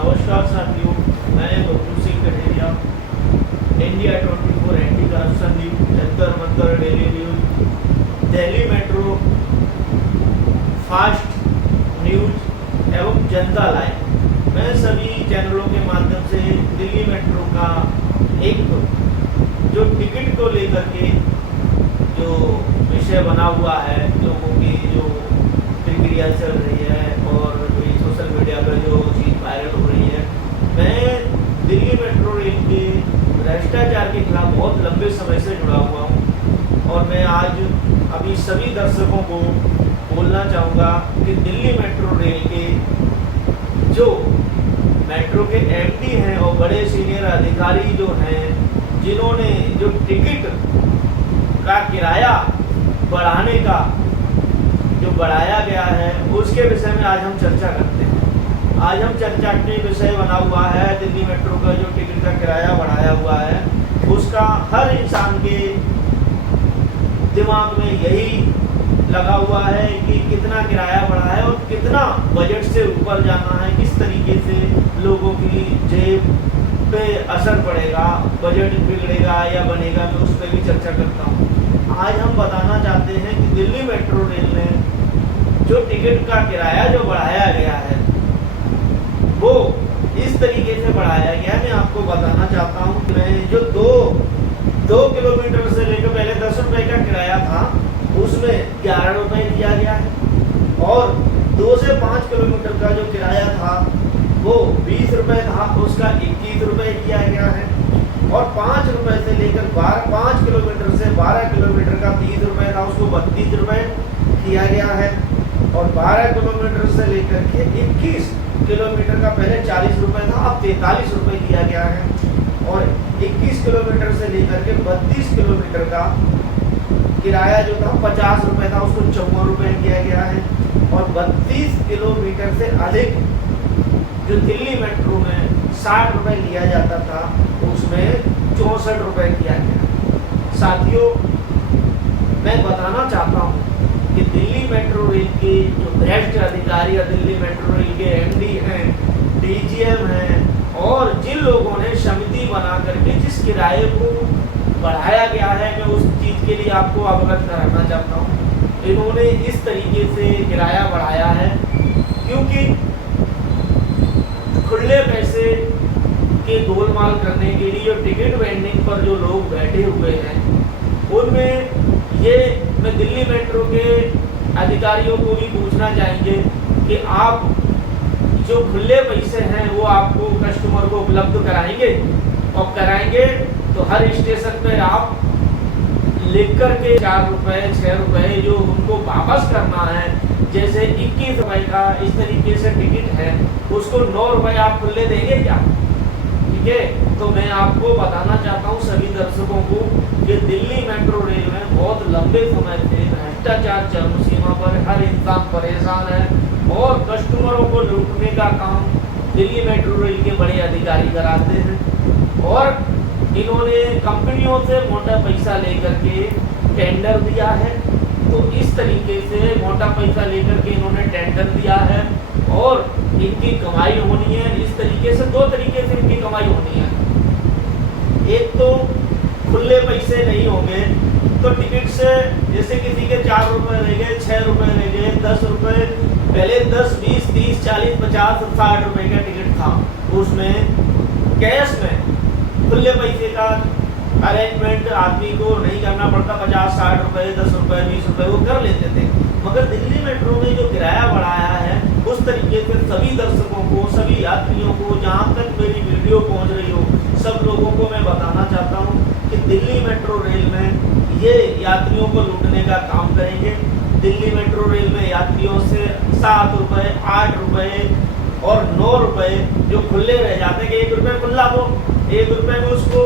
नमस्कार साथियों, मैं Bablu Singh Katheria, India 24 anti corruption league, Jantar Mantar daily news, Delhi metro, fast news एवं जनता लाइव। मैं सभी चैनलों के माध्यम से दिल्ली मेट्रो का एक जो टिकट को लेकर के जो विषय बना हुआ है, लोगों की जो प्रक्रिया चल रही है और जो सोशल मीडिया पर जो चीज़ वायरल हो रही है, मैं दिल्ली मेट्रो रेल के भ्रष्टाचार के खिलाफ बहुत लंबे समय से जुड़ा हुआ हूँ और मैं आज अभी सभी दर्शकों को बोलना चाहूँगा कि दिल्ली मेट्रो रेल के जो मेट्रो के एमडी हैं और बड़े सीनियर अधिकारी जो हैं, जिन्होंने जो टिकट का किराया बढ़ाने का जो बढ़ाया गया है, उसके विषय में आज हम चर्चा करते हैं। आज हम चर्चा के विषय बना हुआ है दिल्ली मेट्रो का जो टिकट का किराया बढ़ाया हुआ है, उसका हर इंसान के दिमाग में यही लगा हुआ है कि कितना किराया बढ़ा है और कितना बजट से ऊपर जाना है, किस तरीके से लोगों की जेब पे असर पड़ेगा, बजट बिगड़ेगा या बनेगा, मैं उस पर भी चर्चा करता हूँ। आज हम बताना चाहते हैं कि दिल्ली मेट्रो रेल ने जो टिकट का किराया जो बढ़ाया गया है, वो इस तरीके से बढ़ाया गया है। मैं आपको बताना चाहता हूँ कि मैं जो दो किलोमीटर से लेकर पहले 10 रुपए का किराया था, उसमें 11 रुपए दिया गया है और 2 से 5 किलोमीटर का जो किराया था वो 20 रुपए था, उसका 21 रुपए किया गया है और 5 रुपए से लेकर 5 किलोमीटर से 12 किलोमीटर का 30 रुपए था, उसको 32 रुपए किया गया है और 12 किलोमीटर से लेकर के 21 किलोमीटर का पहले 40 रुपए था, अब 43 रुपए किया गया है और 21 किलोमीटर से लेकर के 32 किलोमीटर का किराया जो था 50 रुपए था, उसको 54 रुपए किया गया है और 32 किलोमीटर से अधिक जो दिल्ली मेट्रो में 60 रुपए लिया जाता था, उसमें 64 रुपए किया गया। साथियों, मैं बताना चाहता हूँ कि दिल्ली मेट्रो रेल के जो भ्रष्ट अधिकारी या दिल्ली मेट्रो रेल के एमडी हैं, डीजीएम हैं और जिन लोगों ने समिति बना करके जिस किराए को बढ़ाया गया है, मैं उस चीज़ के लिए आपको अवगत कराना चाहता हूँ। इन्होंने इस तरीके से किराया बढ़ाया है क्योंकि खुले पैसे के गोलमाल करने के लिए टिकट वेंडिंग पर जो लोग बैठे हुए हैं, उनमें ये मैं दिल्ली मेट्रो के अधिकारियों को भी पूछना चाहेंगे कि आप जो खुले पैसे हैं वो आपको कस्टमर को उपलब्ध कराएंगे और कराएंगे तो हर स्टेशन पे आप लिख करके 4 रुपए 6 रुपए जो उनको वापस करना है, जैसे 21 रुपए का इस तरीके से टिकट है, उसको 9 रुपए आप खुले देंगे क्या? ठीक है, तो मैं आपको बताना चाहता हूँ सभी दर्शकों को कि दिल्ली मेट्रो रेल में बहुत लंबे समय से भ्रष्टाचार चरम सीमा पर, हर इंसान परेशान है और कस्टमरों को लूटने का काम दिल्ली मेट्रो रेल के बड़े अधिकारी कराते हैं और इन्होंने कंपनियों से मोटा पैसा लेकर के टेंडर दिया है। तो इस तरीके से मोटा पैसा लेकर के इन्होंने टेंडर दिया है और इनकी कमाई होनी है। इस तरीके से 2 तरीके से इनकी कमाई होनी है। एक तो खुले पैसे नहीं होंगे तो टिकट से, जैसे किसी के 4 रुपए रह गए, 6 रुपए रह गए, 10 रुपए, पहले 10 20 30 40 50 60 रुपए का टिकट था, उसमें कैश में खुले पैसे का अरेंजमेंट आदमी को नहीं करना पड़ता, 50 60 रुपए 10 रुपए 20 रुपए वो कर लेते थे। मगर दिल्ली मेट्रो में जो किराया बढ़ाया है, उस तरीके से सभी दर्शकों को, सभी यात्रियों को, जहाँ तक मेरी वीडियो पहुँच रही हो, सब लोगों को मैं बताना चाहता हूँ कि दिल्ली मेट्रो रेल में ये यात्रियों को लूटने का काम करेंगे। दिल्ली मेट्रो रेल में यात्रियों से 7 रुपए 8 रुपए और 9 रुपए जो खुले रह जाते हैं कि 1 रुपये खुला दो, 1 रुपये में उसको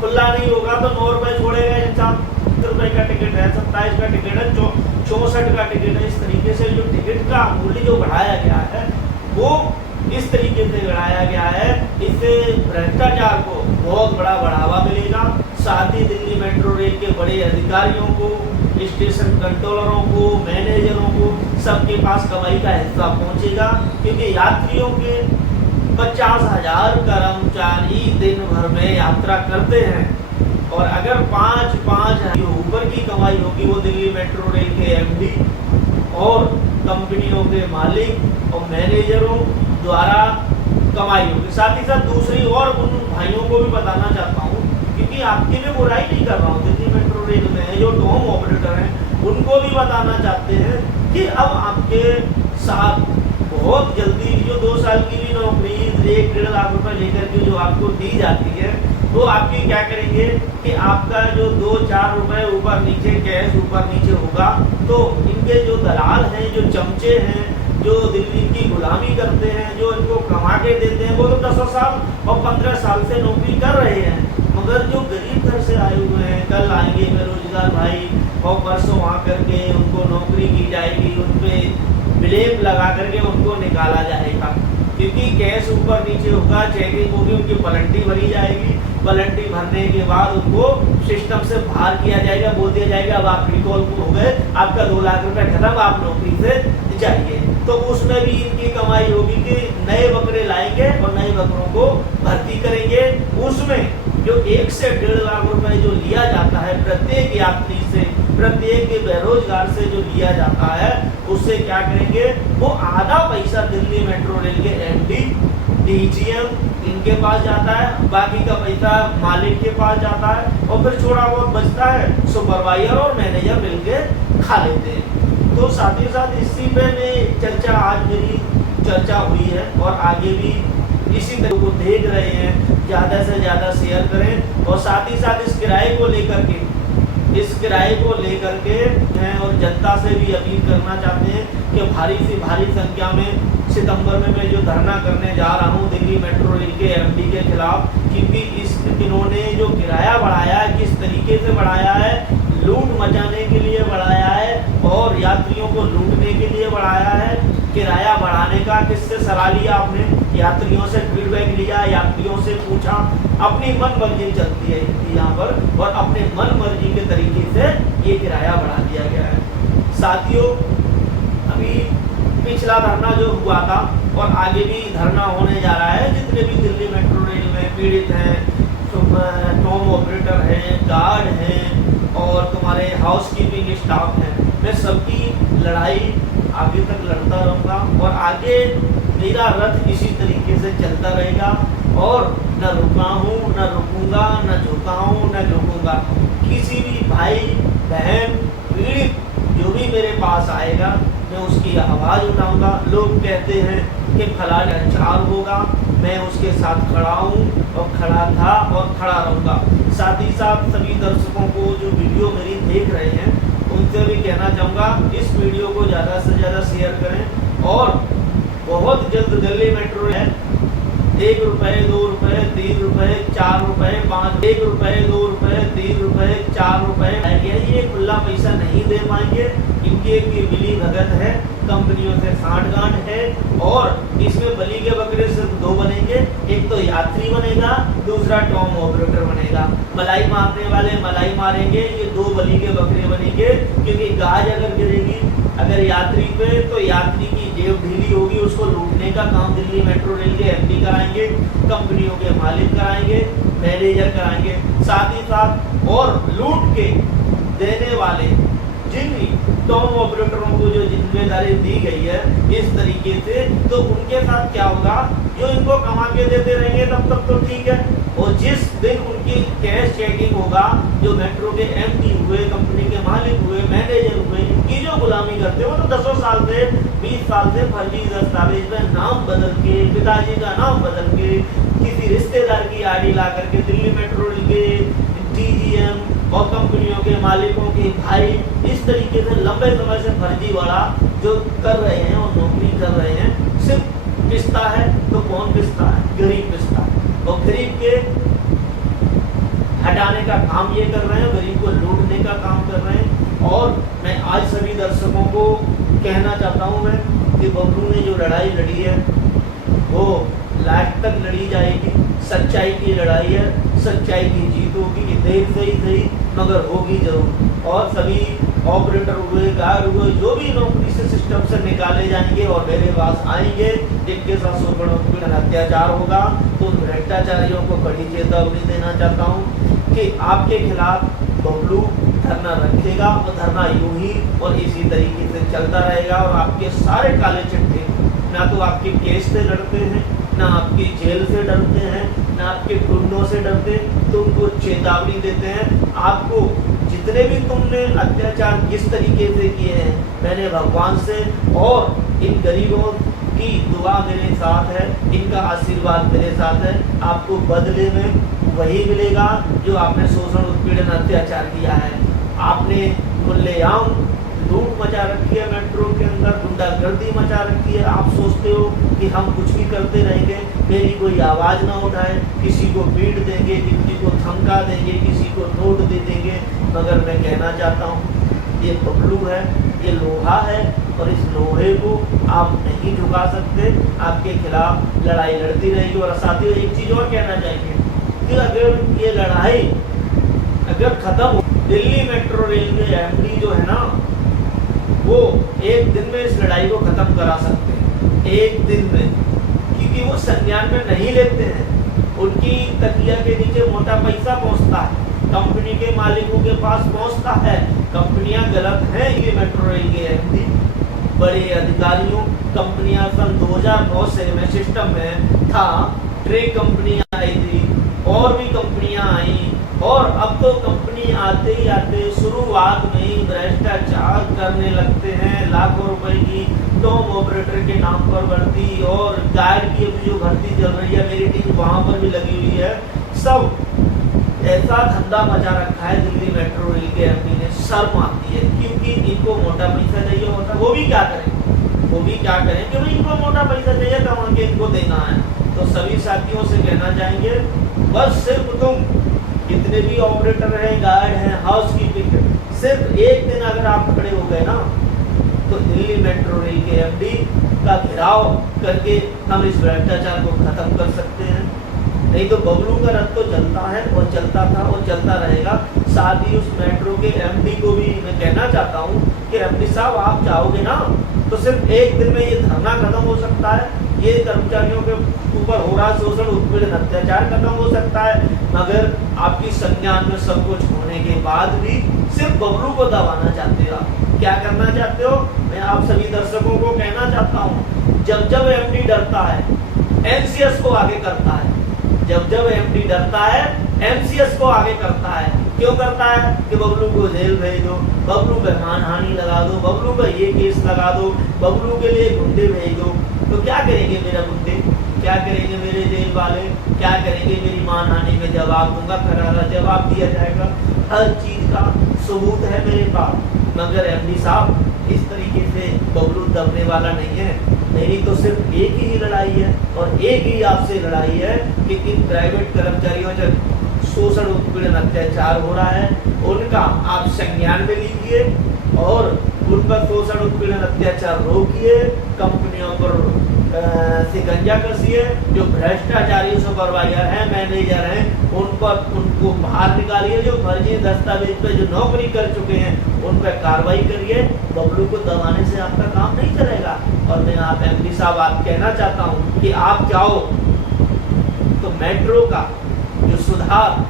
खुला नहीं होगा तो 9 रुपये छोड़ेगा इंसान। 70 रुपये का टिकट है, 27 का टिकट है, 64 का टिकट है। इस तरीके से जो टिकट का मूल्य जो बढ़ाया गया है, वो इस तरीके से बढ़ाया गया है, इससे भ्रष्टाचार को बहुत बड़ा बढ़ावा मिलेगा। साथ ही दिल्ली मेट्रो रेल के बड़े अधिकारियों को, स्टेशन कंट्रोलरों को, मैनेजरों को, सबके पास कमाई का हिस्सा पहुंचेगा, क्योंकि यात्रियों के 50,000 कर्मचारी दिन भर में यात्रा करते हैं और अगर 5,500 ऊपर की कमाई होगी वो दिल्ली मेट्रो रेल के एमडी और कंपनियों के मालिक और मैनेजरों द्वारा कमाई होगी। साथ ही साथ दूसरी और उन भाइयों को भी बताना चाहता हूँ, क्योंकि आपकी भी बुराई नहीं कर रहा हूँ, दिल्ली मेट्रो रेल में जो टॉम ऑपरेटर हैं उनको भी बताना चाहते हैं कि अब आपके साथ बहुत जल्दी जो 2 साल की भी नौकरी 1-1.5 लाख रुपए लेकर के जो आपको दी जाती है, वो आपकी क्या करेंगे कि आपका जो 2-4 रुपए ऊपर नीचे कैश ऊपर नीचे होगा, तो इनके जो दलाल हैं, जो चमचे हैं, जो दिल्ली की गुलामी करते हैं, जो इनको कमा के देते हैं, वो तो 10 साल और 15 साल से नौकरी कर रहे हैं। मगर जो गरीब घर से आए हुए हैं, कल आएंगे बेरोजगार भाई और परसों आ करके उनको नौकरी की जाएगी, उन पर ब्लेम लगा करके उनको निकाला जाएगा, क्योंकि कैश ऊपर नीचे होगा, चेकिंग होगी, उनकी पलंटी भरी जाएगी, पलंटी भरने के बाद उनको सिस्टम से बाहर किया जाएगा, बोल दिया जाएगा अब आप रिकॉल हो गए, आपका 2 लाख रुपए खत्म, आप नौकरी से जाइए। तो उसमें भी इनकी कमाई होगी कि नए बकरे लाएंगे और नए बकरों को भर्ती करेंगे। उसमें जो 1 से 1.5 लाख रुपए जो लिया जाता है प्रत्येक यात्री से, प्रत्येक बेरोजगार से जो लिया जाता है, उससे क्या करेंगे, वो आधा पैसा दिल्ली मेट्रो रेल के एमडी, डीजीएम इनके पास जाता है, बाकी का पैसा मालिक के पास जाता है और फिर थोड़ा बहुत बचता है सुपरवाइजर और मैनेजर मिलके खा लेते हैं। तो साथ ही साथ इसी पे चर्चा आज मेरी चर्चा हुई है और आगे भी इसी तरह को देख रहे हैं, ज़्यादा से ज़्यादा शेयर करें और साथ ही साथ इस किराए को लेकर के हैं और जनता से भी अपील करना चाहते हैं कि भारी से भारी संख्या में सितंबर में मैं जो धरना करने जा रहा हूँ दिल्ली मेट्रो रेल के एमडी के खिलाफ, क्योंकि इन्होंने जो किराया बढ़ाया है, किस तरीके से बढ़ाया है, लूट मचाने के लिए बढ़ाया है और यात्रियों को लूटने के लिए बढ़ाया है। किराया बढ़ाने का किससे सलाह लिया आपने, यात्रियों से फीडबैक लिया, यात्रियों से पूछा, अपनी मन मर्जी चलती है इनकी यहाँ पर और अपने मन मर्जी के तरीके से ये किराया बढ़ा दिया गया है। साथियों, अभी पिछला धरना जो हुआ था और आगे भी धरना होने जा रहा है, जितने भी दिल्ली मेट्रो रेल में पीड़ित हैं, टॉम ऑपरेटर हैं, गार्ड हैं और तुम्हारे हाउस कीपिंग स्टाफ हैं, मैं सबकी लड़ाई आगे तक लड़ता रहूँगा और आगे मेरा रथ इसी तरीके से चलता रहेगा और न रुका हूँ, न रुकूंगा, न झुका हूँ, न झुकूंगा। किसी भी भाई बहन पीड़ित जो भी मेरे पास आएगा, मैं उसकी आवाज़ उठाऊंगा। लोग कहते हैं कि फलाना अच्छा होगा, मैं उसके साथ खड़ा हूँ और खड़ा था और खड़ा रहूँगा। साथ ही साथ सभी दर्शकों को जो वीडियो मेरी देख रहे हैं उनसे भी कहना चाहूँगा, इस वीडियो को ज़्यादा से ज़्यादा शेयर करें और बहुत जल्द दिल्ली मेट्रो है 1 रुपये, 2 रुपये, 3 रुपये, 4 रुपये, 5, 1 रुपये, 2 रुपये, 3 रुपये, 4 रुपये, ये खुला पैसा नहीं दे पाएंगे। इनकी एक मिली भगत है, कंपनियों से साठ-गांठ है और इसमें बलि के बकरे सिर्फ 2 बनेंगे, एक तो यात्री बनेगा, दूसरा टॉम ऑपरेटर बनेगा। मलाई मारने वाले मलाई मारेंगे, ये 2 बलि के बकरे बनेंगे, क्योंकि गाज अगर गिरेगी अगर यात्री पे तो यात्री की जेब ढीली होगी, उसको लूटने का काम दिल्ली मेट्रो रेल के एमडी कराएंगे, कंपनियों के मालिक कराएंगे, मैनेजर कराएंगे। साथ ही साथ और लूट के देने वाले जिन टॉम ऑपरेटरों को जो जिम्मेदारी दी गई है इस तरीके से, तो उनके साथ क्या होगा, जो इनको कमा के देते रहेंगे तब तक तो ठीक है, और जिस दिन उनकी कैश चेकिंग होगा, जो मेट्रो के एमडी हुए, कंपनी के मालिक हुए, मैनेजर हुए, इनकी जो गुलामी करते हैं वो तो 10 साल से 20 साल से फर्जी दस्तावेज में नाम बदल के, पिताजी का नाम बदल के, किसी रिश्तेदार की आईडी ला करके दिल्ली मेट्रो के डीजीएम और कंपनियों के मालिकों के भाई इस तरीके से लंबे समय से फर्जी वाला जो कर रहे हैं और नौकरी कर रहे हैं। सिर्फ पिसता है तो कौन पिसता है, गरीब पिसता है और गरीब के हटाने का काम ये कर रहे हैं, गरीब को लूटने का काम कर रहे हैं। और मैं आज सभी दर्शकों को कहना चाहता हूँ मैं कि बबलू ने जो लड़ाई लड़ी है वो लास्ट तक लड़ी जाएगी। सच्चाई की लड़ाई है, सच्चाई की जीत होगी, देर से ही सही मगर होगी जरूर। और सभी ऑपरेटर हुए, गार्ड हुए, जो भी नौकरी से सिस्टम से निकाले जाएंगे और मेरे पास आएंगे जिनके साथ शोषण उत्पीड़न अत्याचार होगा, तो उन भ्रष्टाचारियों को बड़ी चेतावनी देना चाहता हूँ कि आपके खिलाफ बबलू धरना रखेगा और धरना यूं ही और इसी तरीके से चलता रहेगा। और आपके सारे काले चिट्ठे ना तो आपके केस से डरते हैं, ना आपकी जेल से डरते हैं, ना आपके गुंडों से डरते, तो उनको चेतावनी देते हैं। आपको जितने भी तुमने अत्याचार जिस तरीके से किए हैं, मैंने भगवान से और इन गरीबों की दुआ मेरे साथ है, इनका आशीर्वाद मेरे साथ है, आपको बदले में वही मिलेगा जो आपने शोषण उत्पीड़न अत्याचार किया है। आपने खुलेआम लूट मचा रखी है, मेट्रो के अंदर गुंडागर्दी मचा रखी है। आप सोचते हो कि हम कुछ भी करते रहेंगे, मेरी कोई आवाज़ ना उठाए, किसी को पीट देंगे, किसी को धमका देंगे, किसी को नोट दे देंगे। मगर मैं कहना चाहता हूँ ये बबलू है, ये लोहा है और इस लोहे को आप नहीं झुका सकते। आपके खिलाफ लड़ाई लड़ती रहेगी। और साथियों एक चीज़ और कहना चाहेंगे कि अगर ये लड़ाई अगर खत्म हो, दिल्ली मेट्रो रेल के एमडी जो है ना, वो एक दिन में इस लड़ाई को खत्म करा सकते हैं, एक दिन में, क्योंकि वो संज्ञान में नहीं लेते हैं। उनकी तकिया के नीचे मोटा पैसा पहुंचता है, कंपनी के मालिकों के पास पहुंचता है। कंपनियां गलत हैं, ये मेट्रो रेल के एमडी बड़े अधिकारियों, कंपनियां सन 2009 से में सिस्टम में था, ट्रे कंपनियां आई थी और भी कंपनियां आई, और अब तो कंपनी आते ही आते शुरुआत में ही भ्रष्टाचार करने लगते हैं। लाखों रुपए की टॉम ऑपरेटर के नाम पर भर्ती और गार्ड की अभी जो भर्ती चल रही है, मेरी टीम वहां पर भी लगी हुई है। सब ऐसा धंधा मचा रखा है दिल्ली मेट्रो रेल के एमडी ने, शर्म आती है, क्योंकि इनको मोटा पैसा चाहिए होता है। वो भी क्या करें कि भाई इनको मोटा पैसा चाहिए तो उनके इनको देना है। तो सभी साथियों से कहना चाहेंगे, बस सिर्फ तुम जितने भी ऑपरेटर हैं, गार्ड हैं, हाउस कीपिंग, सिर्फ एक दिन अगर आप खड़े हो गए ना, तो दिल्ली मेट्रो रेल के एमडी का घेराव करके हम इस भ्रष्टाचार को खत्म कर सकते हैं। नहीं तो बबलू का रथ तो चलता है और चलता था और चलता रहेगा। साथ ही उस मेट्रो के एमडी को भी मैं कहना चाहता हूँ कि एमडी साहब, आप चाहोगे ना तो सिर्फ एक दिन में ये धरना खत्म हो सकता है, ये कर्मचारियों के ऊपर हो रहा शोषण उत्पीड़न अत्याचार खत्म हो सकता है। मगर आपकी संज्ञान में सब कुछ होने के बाद भी सिर्फ बबलू को दबाना चाहते हो। आप क्या करना चाहते हो? मैं आप सभी दर्शकों को कहना चाहता हूँ, जब जब एमडी डरता है, एनसीएस को आगे करता है। जब जब एमडी डरता है, एमसीएस को आगे करता है। क्यों करता है? कि बबलू को जेल भेज दो, बबलू पे मानहानि लगा दो, बबलू पे ये केस लगा दो, बबलू के लिए गुंडे भेज दो। तो क्या करेंगे मेरा गुंडे, क्या करेंगे मेरे जेल वाले, क्या करेंगे मेरी मानहानि में जवाब दूंगा, करारा जवाब दिया जाएगा। हर चीज का सबूत है मेरे पास। मगर एमडी साहब इस तरीके से बबलू दबने वाला नहीं है। मेरी तो सिर्फ एक ही लड़ाई है और एक ही आपसे लड़ाई है कि इन प्राइवेट कर्मचारियों से शोषण उत्पीड़न अत्याचार हो रहा है, उनका आप संज्ञान में लीजिए और उन पर शोषण उत्पीड़न अत्याचार रोकिए। कंपनियों पर शिकंजा कसिए। जो भ्रष्टाचारी सुपरवाइजर हैं, मैनेजर हैं, उन पर उनको बाहर निकालिए। जो फर्जी दस्तावेज पे जो नौकरी कर चुके हैं, उन पर कार्रवाई करिए। बबलू को दबाने से आपका काम नहीं चलेगा। और मैं आप एमडी साहब आप कहना चाहता हूँ कि आप चाहो तो मेट्रो का जो सुधार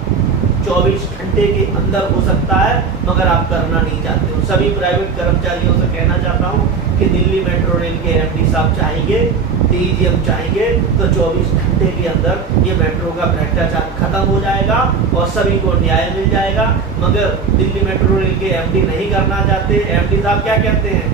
24 घंटे के अंदर हो सकता है, मगर आप करना नहीं चाहते हो। सभी प्राइवेट कर्मचारियों से कहना चाहता हूँ कि दिल्ली मेट्रो रेल के एमडी साहब चाहेंगे, डीजीएम चाहेंगे तो 24 घंटे के अंदर ये मेट्रो का भ्रष्टाचार खत्म हो जाएगा और सभी को न्याय मिल जाएगा। मगर दिल्ली मेट्रो रेल के एमडी नहीं करना चाहते। एमडी साहब क्या कहते हैं?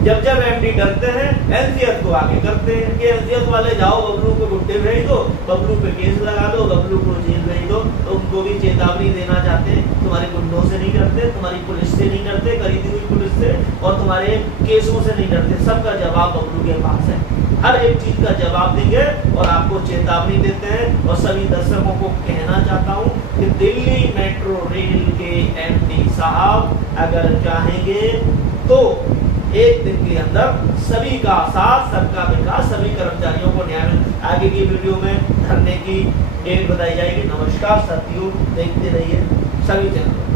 जब जब एमडी डरते हैं, एनसीएस को आगे करते हैं कि एनसीएस वाले जाओ बबलू को गुंडे भेज दो, बबलू पे केस लगा दो, बबलू को जेल भेज दो। तो उनको भी चेतावनी देना चाहते हैं, तुम्हारे गुंडों से नहीं डरते, तुम्हारी पुलिस से नहीं डरते, खरीदी हुई पुलिस से, और तुम्हारे केसों से नहीं डरते। सबका जवाब बबलू के पास है। हर एक चीज का जवाब देंगे और आपको चेतावनी देते हैं। और सभी दर्शकों को कहना चाहता हूँ कि दिल्ली मेट्रो रेल के एमडी साहब अगर चाहेंगे तो एक दिन के अंदर सभी का साथ, सबका विकास, सभी कर्मचारियों को न्याय मिले। आगे की वीडियो में धरने की डेट बताई जाएगी। नमस्कार साथियों, देखते रहिए सभी चैनल।